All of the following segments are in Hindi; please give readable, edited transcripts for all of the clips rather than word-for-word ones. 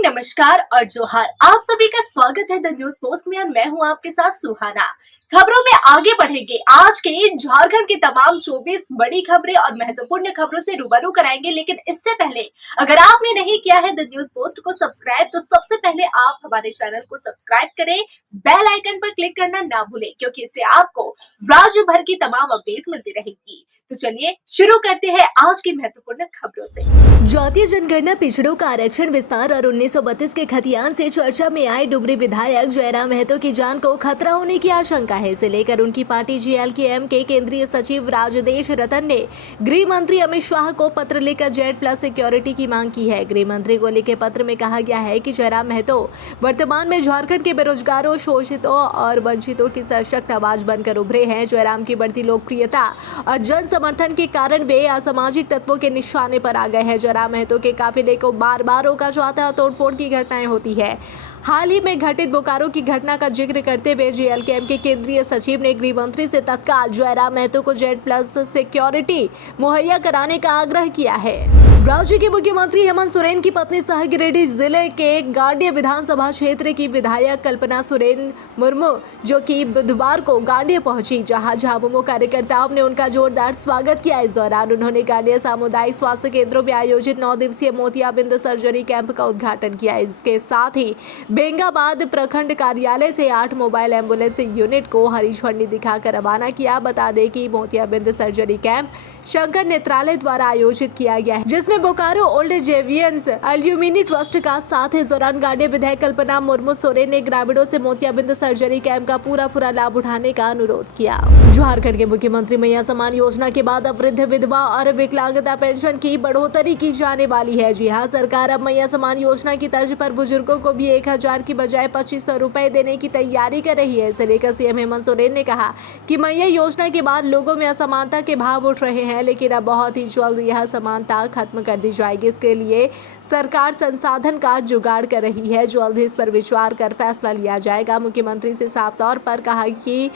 मॉर्निंग, नमस्कार और जोहार। आप सभी का स्वागत है द न्यूज पोस्ट में और मैं हूं आपके साथ सुहाना। खबरों में आगे बढ़ेंगे। आज के झारखंड की तमाम 24 बड़ी खबरें और महत्वपूर्ण खबरों से रूबरू कराएंगे, लेकिन इससे पहले अगर आपने नहीं किया है द न्यूज पोस्ट को सब्सक्राइब, तो सबसे पहले आप हमारे चैनल को सब्सक्राइब करें, बेल आइकन पर क्लिक करना ना भूलें, क्योंकि इससे आपको राज्य भर की तमाम अपडेट मिलती रहेगी। तो चलिए शुरू करते हैं आज की महत्वपूर्ण खबरों से। जातीय जनगणना, पिछड़ों का आरक्षण विस्तार और 1932 के खतियान से चर्चा में आए डुमरी विधायक जयराम महतो की जान को खतरा होने की आशंका है। इसे लेकर उनकी पार्टी JLK-M के केंद्रीय सचिव राजदेश रतन ने गृह मंत्री अमित शाह को पत्र लिखकर Z+ सिक्योरिटी की मांग की है। गृह मंत्री को लिखे पत्र में कहा गया है कि जयराम महतो वर्तमान में झारखंड के बेरोजगारों, शोषितों और वंचितों की सशक्त आवाज बनकर उभरे हैं। जयराम की बढ़ती लोकप्रियता और जन समर्थन के कारण वे असामाजिक तत्वों के निशाने पर आ गए हैं। जयराम महतो के काफिले को बार बार रोका जाता है, तोड़फोड़ की घटनाएं होती है। हाल ही में घटित बोकारो की घटना का जिक्र करते हुए JLK-M के केंद्रीय सचिव ने गृह मंत्री से तत्काल जयराम महतो को Z+ सिक्योरिटी मुहैया कराने का आग्रह किया है। राज्य के मुख्यमंत्री हेमंत सोरेन की पत्नी सह गिरिडीह जिले के गांडिया विधानसभा क्षेत्र की विधायक कल्पना सोरेन मुर्मू, जो कि बुधवार को गांडिया पहुंची, जहां झामुमो कार्यकर्ताओं ने उनका जोरदार स्वागत किया। इस दौरान उन्होंने गांडिया सामुदायिक स्वास्थ्य केंद्रों में आयोजित 9 दिवसीय मोतियाबिंद सर्जरी कैंप का उद्घाटन किया। इसके साथ ही बेंगाबाद प्रखंड कार्यालय से 8 मोबाइल एम्बुलेंस यूनिट को हरी झंडी दिखाकर रवाना किया। बता दें कि मोतियाबिंद सर्जरी कैंप शंकर नेत्रालय द्वारा आयोजित किया गया है, जिसमें बोकारो ओल्ड जेवियंस एल्यूमिनी ट्रस्ट का साथ। इस दौरान गांडिया विधायक कल्पना मुर्मू सोरेन ने ग्रामीणों से मोतियाबिंद सर्जरी कैंप का पूरा लाभ उठाने का अनुरोध किया। झारखंड के मुख्यमंत्री मैया सम्मान योजना के बाद अब वृद्ध, विधवा और विकलांगता पेंशन की बढ़ोतरी की जाने वाली है। जी हाँ, सरकार अब मैया सम्मान योजना की तर्ज पर बुजुर्गों को भी 1000 की बजाय 2500 रुपए देने की तैयारी कर रही है। इसे लेकर CM हेमंत सोरेन ने कहा कि मैया योजना के बाद लोगों में असमानता के भाव उठ रहे हैं, लेकिन अब बहुत ही जल्द यह समानता खत्म कर दी जाएगी। इसके लिए सरकार संसाधन का जुगाड़ कर रही है। जल्द ही इस पर विचार कर फैसला लिया जाएगा। मुख्यमंत्री से साफ तौर पर कहा कि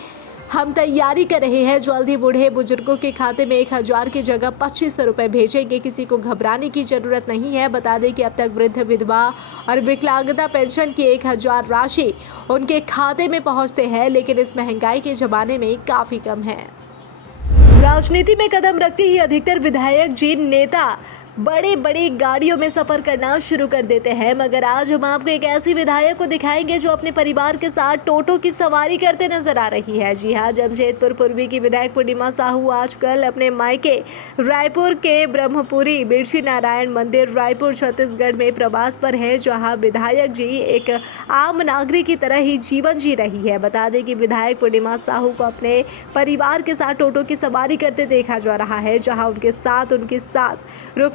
हम तैयारी कर रहे हैं, जल्द ही बूढ़े बुजुर्गों के खाते में 1000 की जगह 2500 रुपए भेजेंगे। किसी को घबराने की जरूरत नहीं है। बता दें कि अब तक वृद्ध, विधवा और विकलांगता पेंशन की 1000 राशि उनके खाते में पहुंचते हैं, लेकिन इस महंगाई के जमाने में काफी कम है। राजनीति में कदम रखते ही अधिकतर विधायक जी, नेता बड़ी गाड़ियों में सफर करना शुरू कर देते हैं, मगर आज हम आपको एक ऐसी विधायक को दिखाएंगे जो अपने परिवार के साथ टोटो की सवारी करते नजर आ रही है। जी हाँ, जमशेदपुर पूर्वी की विधायक पूर्णिमा साहू आजकल अपने मायके रायपुर के ब्रह्मपुरी बिरसी नारायण मंदिर रायपुर छत्तीसगढ़ में प्रवास पर है, जहाँ विधायक जी एक आम नागरिक की तरह ही जीवन जी रही है। बता दें कि विधायक पूर्णिमा साहू को अपने परिवार के साथ टोटो की सवारी करते देखा जा रहा है, जहाँ उनके साथ उनकी सास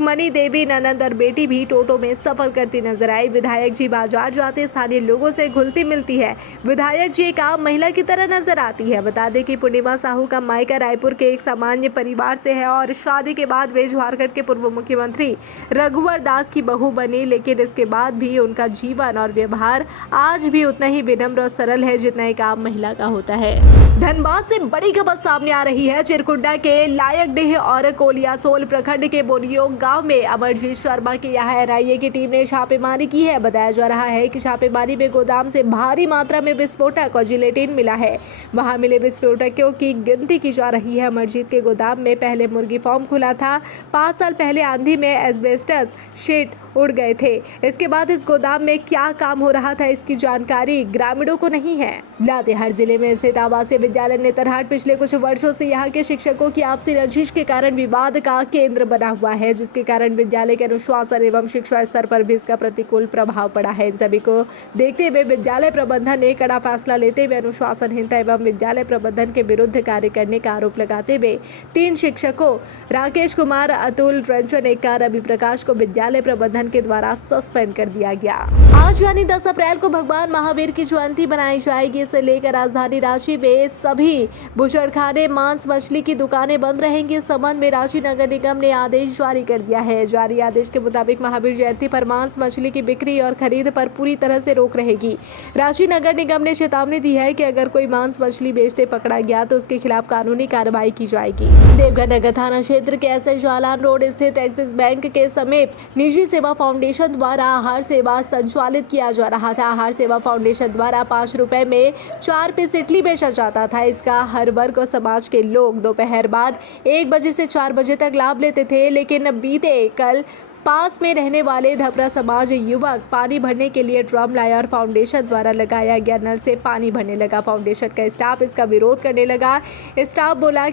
मनी देवी, ननंद और बेटी भी टोटो में सफर करती नजर आई। विधायक जी बाजार जाते स्थानीय लोगों से घुलती मिलती है। विधायक जी एक आम महिला की तरह नजर आती है। बता दें कि पूर्णिमा साहू का मायका रायपुर के एक सामान्य परिवार से है और शादी के बाद वे झारखंड के पूर्व मुख्यमंत्री रघुवर दास की बहू बनी, लेकिन इसके बाद भी उनका जीवन और व्यवहार आज भी उतना ही विनम्र और सरल है जितना एक आम महिला का होता है। धनबाद से बड़ी खबर सामने आ रही है। चिरकुंडा के लायकडीह और कोलियासोल प्रखंड के बोरियोग गांव में अमरजीत शर्मा के यहाँ NIA की टीम ने छापेमारी की है। बताया जा रहा है कि छापेमारी में गोदाम से भारी मात्रा में विस्फोटक और जिलेटिन मिला है। वहां मिले विस्फोटकों की गिनती की जा रही है। अमरजीत के गोदाम में पहले मुर्गी फार्म खुला था। 5 साल पहले आंधी में एस्बेस्टस शीट उड़ गए थे। इसके बाद इस गोदाम में क्या काम हो रहा था, इसकी जानकारी ग्रामीणों को नहीं है। लातेहार जिले में स्थित आवासीय विद्यालय नेतरहाट पिछले कुछ वर्षों से यहाँ के शिक्षकों की आपसी रंजिश के कारण विवाद का केंद्र बना हुआ है, जिसके कारण विद्यालय के अनुशासन एवं शिक्षा स्तर पर भी इसका प्रतिकूल प्रभाव पड़ा है। इन सभी को देखते हुए विद्यालय प्रबंधन ने कड़ा फैसला लेते हुए अनुशासनहीनता एवं विद्यालय प्रबंधन के विरुद्ध कार्य करने का आरोप लगाते हुए 3 शिक्षकों राकेश कुमार, अतुल रंजन, एक रवि प्रकाश को विद्यालय प्रबंधन के द्वारा सस्पेंड कर दिया गया। आज यानी 10 अप्रैल को भगवान महावीर की जयंती मनाई जाएगी। इसे लेकर राजधानी रांची में सभी बुचड़खाने, मांस मछली की दुकानें बंद रहेंगी। इस संबंध में रांची नगर निगम ने आदेश जारी कर दिया है। जारी आदेश के मुताबिक महावीर जयंती पर मांस मछली की बिक्री और खरीद पर पूरी तरह से रोक रहेगी। रांची नगर निगम ने चेतावनी दी है कि अगर कोई मांस मछली बेचते पकड़ा गया तो उसके खिलाफ कानूनी कार्रवाई की जाएगी। देवघर नगर थाना क्षेत्र के SS जालान रोड स्थित एक्सिस बैंक के समीप निजी सेवा सेवा फाउंडेशन द्वारा आहार सेवा संचालित किया जा रहा था। आहार सेवा फाउंडेशन द्वारा 5 रुपए में 4 पीस इडली बेचा जाता था। इसका हर वर्ग और समाज के लोग दोपहर बाद 1 बजे से 4 बजे तक लाभ लेते थे। लेकिन बीते कल पास में रहने वाले धपरा समाज युवक पानी भरने के लिए ड्रम लाया और फाउंडेशन द्वारा लगाया गया नल से पानी भरने लगा। फाउंडेशन का स्टाफ इसका विरोध करने लगा। स्टाफ बोला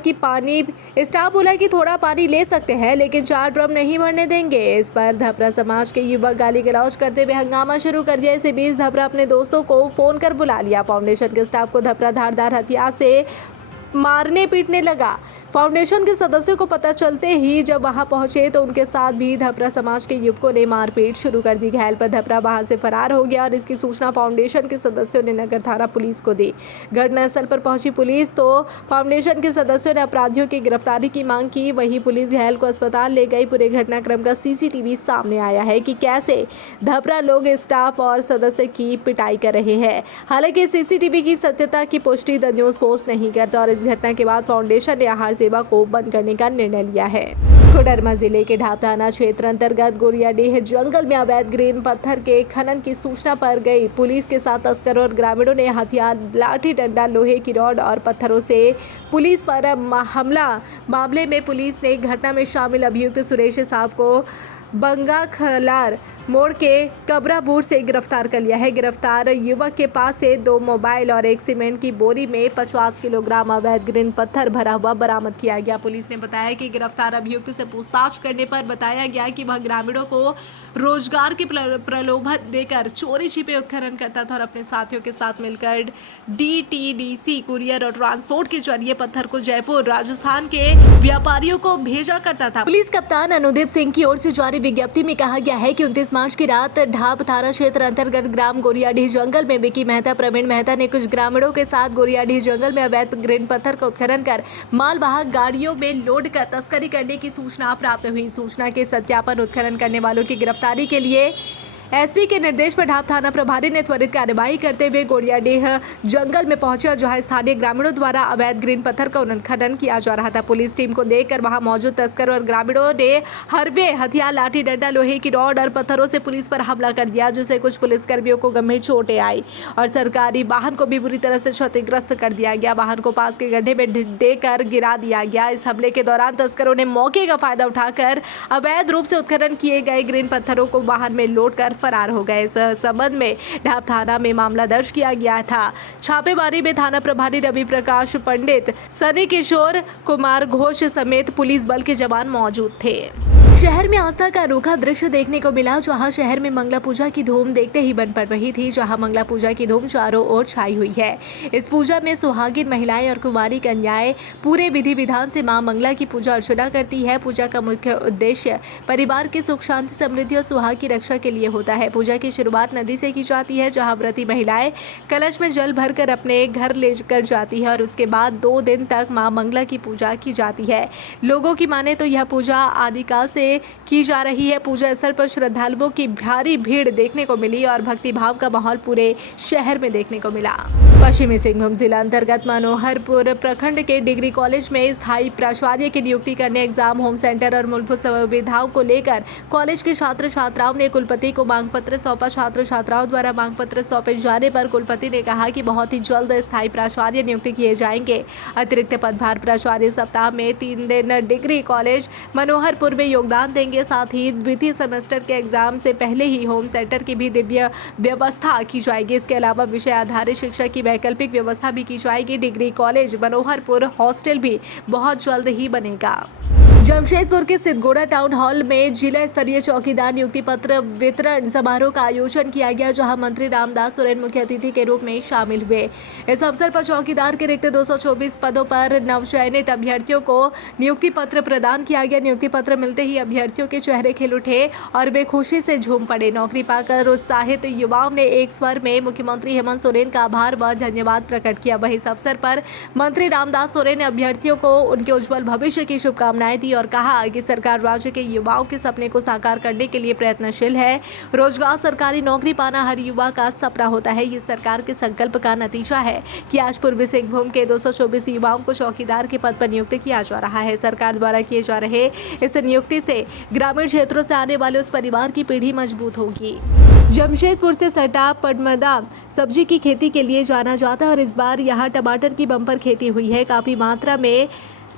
कि थोड़ा पानी ले सकते हैं लेकिन 4 ड्रम नहीं भरने देंगे। इस पर धपरा समाज के युवक गाली गलौज करते हुए हंगामा शुरू कर दिया। इसी बीच धपरा अपने दोस्तों को फोन कर बुला लिया। फाउंडेशन के स्टाफ को धपरा धारदार हथियार से मारने पीटने लगा। फाउंडेशन के सदस्यों को पता चलते ही जब वहां पहुंचे तो उनके साथ भी धपरा समाज के युवकों ने मारपीट शुरू कर दी। घायल पर धपरा वहां से फरार हो गया और इसकी सूचना फाउंडेशन के सदस्यों ने नगर थाना पुलिस को दी। घटनास्थल पर पहुंची पुलिस तो फाउंडेशन के सदस्यों ने अपराधियों की गिरफ्तारी की मांग की। वहीं पुलिस घायल को अस्पताल ले गई। पूरे घटनाक्रम का सीसीटीवी सामने आया है कि कैसे धपरा लोग स्टाफ और सदस्य की पिटाई कर रहे हैं। हालांकि सीसीटीवी की सत्यता की पुष्टि द न्यूज़ पोस्ट नहीं करता और इस घटना के बाद फाउंडेशन ने आहार सेवा को बंद करने का निर्णय लिया है। कोडरमा जिले के ढाब थाना क्षेत्र अंतर्गत गोरियाडीह जंगल में अवैध ग्रीन पत्थर के खनन की सूचना पर गई पुलिस के साथ तस्करों और ग्रामीणों ने हथियार, लाठी डंडा, लोहे की रॉड और पत्थरों से पुलिस पर हमला। मामले में पुलिस ने घटना में शामिल अभियुक्त सुरेश साहब को बंगाखलार मोड़ के कबराबूर से गिरफ्तार कर लिया है। गिरफ्तार युवक के पास से 2 मोबाइल और 1 सीमेंट की बोरी में 50 किलोग्राम अवैध ग्रीन पत्थर भरा हुआ बरामद किया गया। पुलिस ने बताया कि गिरफ्तार अभियुक्त से पूछताछ करने पर बताया गया कि वह ग्रामीणों को रोजगार के प्रलोभन देकर चोरी छिपे उत्खनन करता था और अपने साथियों के साथ मिलकर DTDC कुरियर और ट्रांसपोर्ट के जरिए पत्थर को जयपुर, राजस्थान के व्यापारियों को भेजा करता था। पुलिस कप्तान अनुदीप सिंह की ओर से जारी विज्ञप्ति में कहा गया है कि 29 मार्च की रात ढाब थाना क्षेत्र अंतर्गत ग्राम गोरियाडीह जंगल में विकी मेहता, प्रवीण मेहता ने कुछ ग्रामीणों के साथ गोरियाडीह जंगल में अवैध ग्रीन पत्थर का उत्खनन कर मालवाहक गाड़ियों में लोड कर तस्करी करने की सूचना प्राप्त हुई। सूचना के सत्यापन उत्खनन करने वालों की गिरफ्तारी के लिए एसपी के निर्देश पर ढाब थाना प्रभारी ने त्वरित कार्यवाही करते हुए गोरियाडीह जंगल में पहुंचा जहां स्थानीय ग्रामीणों द्वारा अवैध ग्रीन पत्थर का उत्खनन किया जा रहा था। पुलिस टीम को देखकर वहां मौजूद तस्कर और ग्रामीणों ने हरबे, हथियार, लाठी डंडा, लोहे की रॉड और पत्थरों से पुलिस पर हमला कर दिया, जिससे कुछ पुलिसकर्मियों को गंभीर चोटें आई और सरकारी वाहन को भी बुरी तरह से क्षतिग्रस्त कर दिया गया। वाहन को पास के गड्ढे में देकर गिरा दिया गया। इस हमले के दौरान तस्करों ने मौके का फायदा उठाकर अवैध रूप से उत्खनन किए गए ग्रीन पत्थरों को वाहन में लोड कर फरार हो गए। इस संबंध में ढाब थाना में मामला दर्ज किया गया था। छापेमारी में थाना प्रभारी रवि प्रकाश पंडित, सनी किशोर कुमार घोष समेत पुलिस बल के जवान मौजूद थे। शहर में आस्था का अनोखा दृश्य देखने को मिला, जहां शहर में मंगला पूजा की धूम देखते ही बन पड़ रही थी। जहां मंगला पूजा की धूम चारों ओर छाई हुई है। इस पूजा में सुहागिन महिलाएं और कुंवारी कन्याएं पूरे विधि विधान से मां मंगला की पूजा अर्चना करती है। पूजा का मुख्य उद्देश्य परिवार की सुख शांति, समृद्धि और सुहाग की रक्षा के लिए होता है। पूजा की शुरुआत नदी से की जाती है, जहाँ व्रती महिलाएं कलश में जल भरकर अपने घर लेकर जाती है और उसके बाद 2 दिन तक मां मंगला की पूजा की जाती है। लोगों की माने तो यह पूजा आदिकाल से की जा रही है। पूजा स्थल पर श्रद्धालुओं की भारी भीड़ देखने को मिली और भक्ति भाव का माहौल पूरे शहर में देखने को मिला। पश्चिमी सिंहभूम जिला अंतर्गत मनोहरपुर प्रखंड के डिग्री कॉलेज में स्थायी प्राचार्य की नियुक्ति करने, एग्जाम, होम सेंटर और मूलभूत सुविधाओं को लेकर कॉलेज के छात्र छात्राओं ने कुलपति को मांग पत्र सौंपा। छात्र छात्राओं द्वारा मांग पत्र सौंपे जाने पर कुलपति ने कहा कि बहुत ही जल्द स्थायी प्राचार्य नियुक्ति किए जाएंगे। अतिरिक्त पदभार प्राचार्य सप्ताह में 3 दिन डिग्री कॉलेज मनोहरपुर में योगदान देंगे। साथ ही द्वितीय सेमेस्टर के एग्जाम से पहले ही होम सेंटर की भी दिव्य व्यवस्था की जाएगी। इसके अलावा विषय आधारित शिक्षा की वैकल्पिक व्यवस्था भी की जाएगी। डिग्री कॉलेज मनोहरपुर हॉस्टल भी बहुत जल्द ही बनेगा। जमशेदपुर के सिद्धगोड़ा टाउन हॉल में जिला स्तरीय चौकीदार नियुक्ति पत्र वितरण समारोह का आयोजन किया गया, जहां मंत्री रामदास सोरेन मुख्य अतिथि के रूप में शामिल हुए। इस अवसर पर चौकीदार के रिक्त 224 पदों पर नवचयनित अभ्यर्थियों को नियुक्ति पत्र प्रदान किया गया। नियुक्ति पत्र मिलते ही अभ्यर्थियों के चेहरे खिल उठे और वे खुशी से झूम पड़े। नौकरी पाकर उत्साहित युवाओं ने एक स्वर में मुख्यमंत्री हेमंत सोरेन का आभार व धन्यवाद प्रकट किया। वहीं इस अवसर पर मंत्री रामदास सोरेन ने अभ्यर्थियों को उनके उज्जवल भविष्य की शुभकामनाएं दी और कहा कि सरकार राज्य के युवाओं के सपने को साकार करने के लिए प्रयत्नशील है। रोजगार, सरकारी नौकरी पाना हर युवा का सपना होता है। ये सरकार के संकल्प का नतीजा है कि आज पूर्वी सिंहभूम के 224 युवाओं को चौकीदार के पद पर नियुक्त किया जा रहा है। सरकार द्वारा किए जा रहे इस नियुक्ति से ग्रामीण क्षेत्रों से आने वाले उस परिवार की पीढ़ी मजबूत होगी। जमशेदपुर से सटा पटमदा सब्जी की खेती के लिए जाना जाता है और इस बार यहाँ टमाटर की बम्पर खेती हुई है। काफी मात्रा में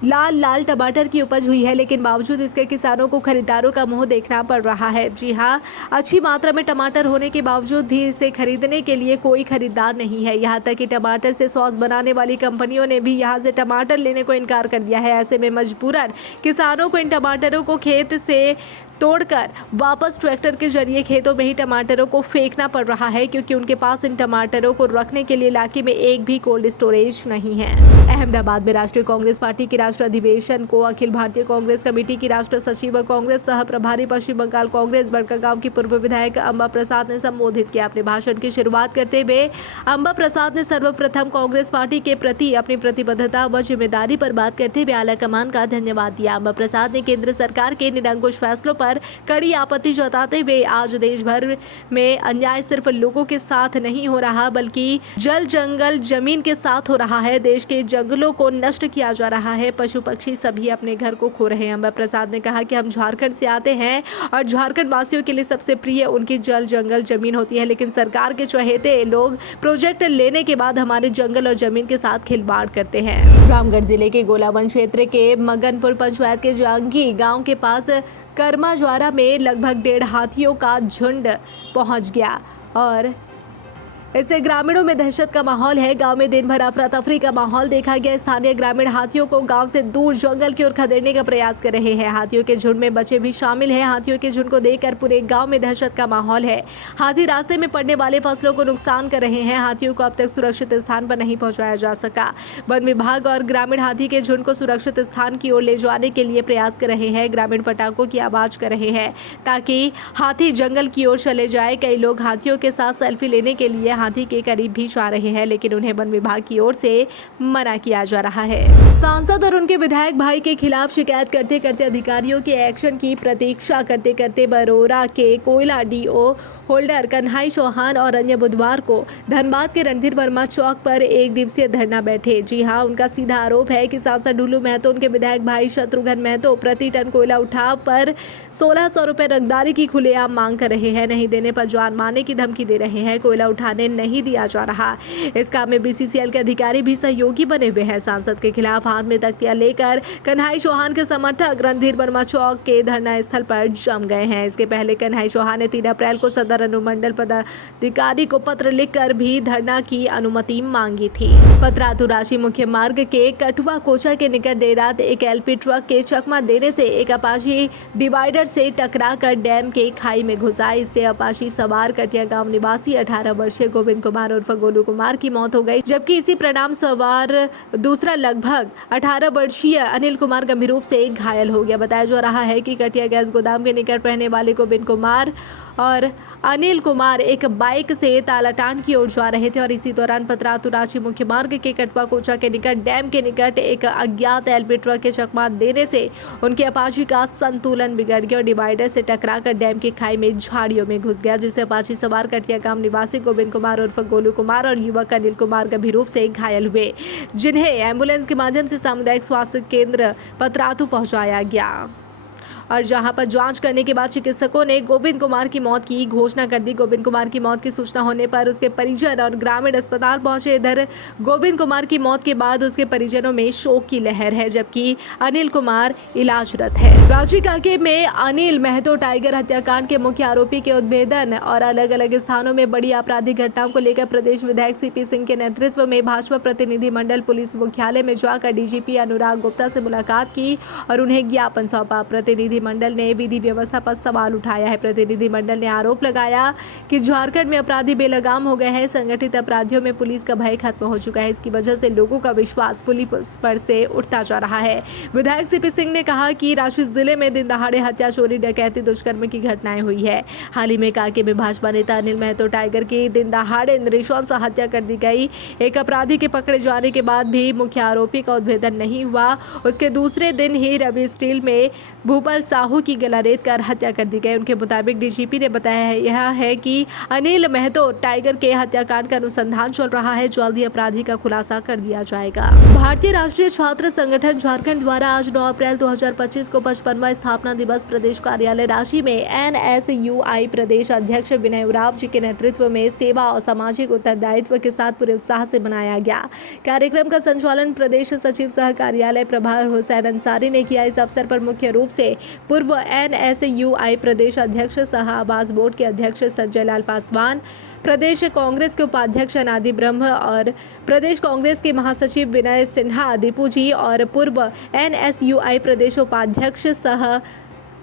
लाल टमाटर की उपज हुई है, लेकिन बावजूद इसके किसानों को खरीदारों का मुंह देखना पड़ रहा है। जी हाँ, अच्छी मात्रा में टमाटर होने के बावजूद भी इसे खरीदने के लिए कोई खरीदार नहीं है। यहाँ तक कि टमाटर से सॉस बनाने वाली कंपनियों ने भी यहाँ से टमाटर लेने को इनकार कर दिया है। ऐसे में मजबूरन किसानों को इन टमाटरों को खेत से तोड़कर वापस ट्रैक्टर के जरिए खेतों में ही टमाटरों को फेंकना पड़ रहा है, क्योंकि उनके पास इन टमाटरों को रखने के लिए इलाके में एक भी कोल्ड स्टोरेज नहीं है। अहमदाबाद में राष्ट्रीय कांग्रेस पार्टी के राष्ट्रीय अधिवेशन को अखिल भारतीय कांग्रेस कमेटी की राष्ट्रीय सचिव व कांग्रेस सह प्रभारी पश्चिम बंगाल कांग्रेस बड़कागांव की पूर्व विधायक अंबा प्रसाद ने संबोधित किया। अपने भाषण की शुरुआत करते हुए अंबा प्रसाद ने सर्वप्रथम कांग्रेस पार्टी के प्रति अपनी प्रतिबद्धता व जिम्मेदारी पर बात करते हुए आलाकमान का धन्यवाद दिया। अंबा प्रसाद ने केंद्र सरकार के निरंकुश फैसलों पर कड़ी आपत्ति जताते हुए आज देश भर में अन्याय सिर्फ लोगों के साथ नहीं हो रहा, बल्कि जल जंगल जमीन के साथ हो रहा है। देश के जंगलों को नष्ट किया जा रहा है, पशु पक्षी सभी अपने घर को खो रहे हैं। अंबा प्रसाद ने कहा कि हम झारखंड से आते हैं और झारखंड वासियों के लिए सबसे प्रिय उनकी जल जंगल जमीन होती है, लेकिन सरकार के चहेते लोग प्रोजेक्ट लेने के बाद हमारे जंगल और जमीन के साथ खिलवाड़ करते हैं। रामगढ़ जिले के गोलावन क्षेत्र के मगनपुर पंचायत के जांगी गांव के पास कर्माज्वारा में लगभग 1.5 हाथियों का झुंड पहुंच गया और इससे ग्रामीणों में दहशत का माहौल है। गांव में दिन भर अफरा तफरी का माहौल देखा गया। स्थानीय ग्रामीण हाथियों को गांव से दूर जंगल की ओर खदेड़ने का प्रयास कर रहे हैं। हाथियों के झुंड में बच्चे भी शामिल हैं। हाथियों के झुंड को देखकर पूरे गांव में दहशत का माहौल है। हाथी रास्ते में पड़ने वाले फसलों को नुकसान कर रहे हैं। हाथियों को अब तक सुरक्षित स्थान पर नहीं पहुंचाया जा सका। वन विभाग और ग्रामीण हाथी के झुंड को सुरक्षित स्थान की ओर ले जाने के लिए प्रयास कर रहे हैं। ग्रामीण पटाखों की आवाज कर रहे हैं ताकि हाथी जंगल की ओर चले जाए। कई लोग हाथियों के साथ सेल्फी लेने के लिए हाथी के करीब भी जा रहे हैं, लेकिन उन्हें वन विभाग की ओर से मना किया जा रहा है। सांसद और उनके विधायक भाई के खिलाफ शिकायत करते करते अधिकारियों के एक्शन की प्रतीक्षा करते करते बरोरा के कोयला डीओ होल्डर कन्हई चौहान और अन्य बुधवार को धनबाद के रणधीर वर्मा चौक पर एक दिवसीय धरना बैठे। जी हां, उनका सीधा आरोप है कि सांसद ढुलू महतो उनके विधायक भाई शत्रुघ्न महतो प्रति टन कोयला उठाव पर 1600 रुपए रंगदारी की खुलेआम मांग कर रहे हैं। नहीं देने पर जान मारने की धमकी दे रहे हैं। कोयला उठाने नहीं दिया जा रहा। इस काम में बीसीसीएल के अधिकारी भी सहयोगी बने हुए हैं। सांसद के खिलाफ हाथ में तख्तियां लेकर कन्हई चौहान के समर्थक रणधीर वर्मा चौक के धरना स्थल पर जम गए हैं। इसके पहले कन्हई चौहान ने 3 अप्रैल को सदर अनुमंडल पदाधिकारी को पत्र लिखकर भी धरना की अनुमति मांगी थी। पतरातू रांची मुख्य मार्ग के कठुआ कोचा के निकट देर रात एक एलपी ट्रक के चकमा देने से एक अपाची डिवाइडर से टकराकर डैम के खाई में घुसा। इससे अपाची सवार कटिया गांव निवासी 18 वर्षीय गोविंद कुमार उर्फ गोलू कुमार की मौत हो गई, जबकि इसी परिणाम सवार दूसरा लगभग 18 वर्षीय अनिल कुमार गंभीर रूप से घायल हो गया। बताया जा रहा है कि कटिया गैस गोदाम के निकट रहने वाले गोविंद कुमार और अनिल कुमार एक बाइक से तालाटांड की ओर जा रहे थे और इसी दौरान पतरातू रांची मुख्य मार्ग के कटवा कोचा के निकट डैम के निकट एक अज्ञात एलपी ट्रक के चकमा देने से उनके अपाची का संतुलन बिगड़ गया और डिवाइडर से टकराकर डैम की खाई में झाड़ियों में घुस गया, जिससे अपाची सवार कटिया गांव निवासी गोविंद कुमार उर्फ गोलू कुमार और युवक अनिल कुमार गंभीर रूप से घायल हुए, जिन्हें एम्बुलेंस के माध्यम से सामुदायिक स्वास्थ्य केंद्र पतरातू पहुंचाया गया और जहां पर जांच करने के बाद चिकित्सकों ने गोविंद कुमार की मौत की घोषणा कर दी। गोविंद कुमार की मौत की सूचना होने पर उसके परिजन और ग्रामीण अस्पताल पहुंचे। इधर गोविंद कुमार की मौत के बाद उसके परिजनों में शोक की लहर है, जबकि अनिल कुमार इलाजरत है। रांची काके में अनिल महतो टाइगर हत्याकांड के मुख्य आरोपी के उद्भेदन और अलग अलग स्थानों में बड़ी आपराधिक घटनाओं को लेकर प्रदेश विधायक सीपी सिंह के नेतृत्व में भाजपा प्रतिनिधिमंडल पुलिस मुख्यालय में जाकर डीजीपी अनुराग गुप्ता से मुलाकात की और उन्हें ज्ञापन सौंपा। प्रतिनिधि प्रतिनिधिमंडल ने विधि व्यवस्था पर सवाल उठाया है। प्रतिनिधिमंडल ने आरोप लगाया कि झारखंड में अपराधी बेलगाम हो गए हैं। संगठित अपराधियों में पुलिस का भय खत्म हो चुका है। इसकी वजह से लोगों का विश्वास पुलिस पर से उठता जा रहा है। विधायक सीपी सिंह ने कहा कि रांची जिले में दिन दहाड़े हत्या, चोरी, डकैती, दुष्कर्म की घटनाएं हुई है। हाल ही में कांके में भाजपा नेता अनिल महतो टाइगर की दिन दहाड़े नृशंस हत्या कर दी गई। एक अपराधी के पकड़े जाने के बाद भी मुख्य आरोपी का उद्भेदन नहीं हुआ। उसके दूसरे दिन ही रवि स्टील में भूपाल साहू की गला रेत कर हत्या कर दी गई। उनके मुताबिक डीजीपी ने बताया यह है कि अनिल महतो टाइगर के हत्याकांड का अनुसंधान चल रहा है। जल्द ही अपराधी का खुलासा कर दिया जाएगा। भारतीय राष्ट्रीय छात्र संगठन झारखंड द्वारा आज 9 अप्रैल 2025 को 55वां स्थापना दिवस प्रदेश कार्यालय रांची में NSUI प्रदेश अध्यक्ष विनय उरांव जी के नेतृत्व में सेवा और सामाजिक उत्तरदायित्व के साथ पूरे उत्साह से मनाया गया। कार्यक्रम का संचालन प्रदेश सचिव सह कार्यालय प्रभार हुसैन अंसारी ने किया। इस अवसर पर मुख्य रूप से पूर्व NSUI प्रदेश अध्यक्ष सह आवास बोर्ड के अध्यक्ष संजय लाल पासवान, प्रदेश कांग्रेस के उपाध्यक्ष अनादि ब्रह्म और प्रदेश कांग्रेस के महासचिव विनय सिन्हा दीपू जी और पूर्व NSUI प्रदेश उपाध्यक्ष सह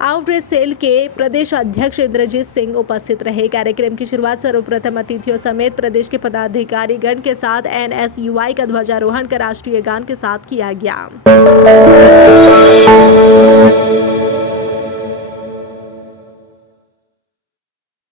आउटरीच सेल के प्रदेश अध्यक्ष इंद्रजीत सिंह उपस्थित रहे। कार्यक्रम की शुरुआत सर्वप्रथम अतिथियों समेत प्रदेश के पदाधिकारी गण के साथ NSUI का ध्वजारोहण कर राष्ट्रीय गान के साथ किया गया।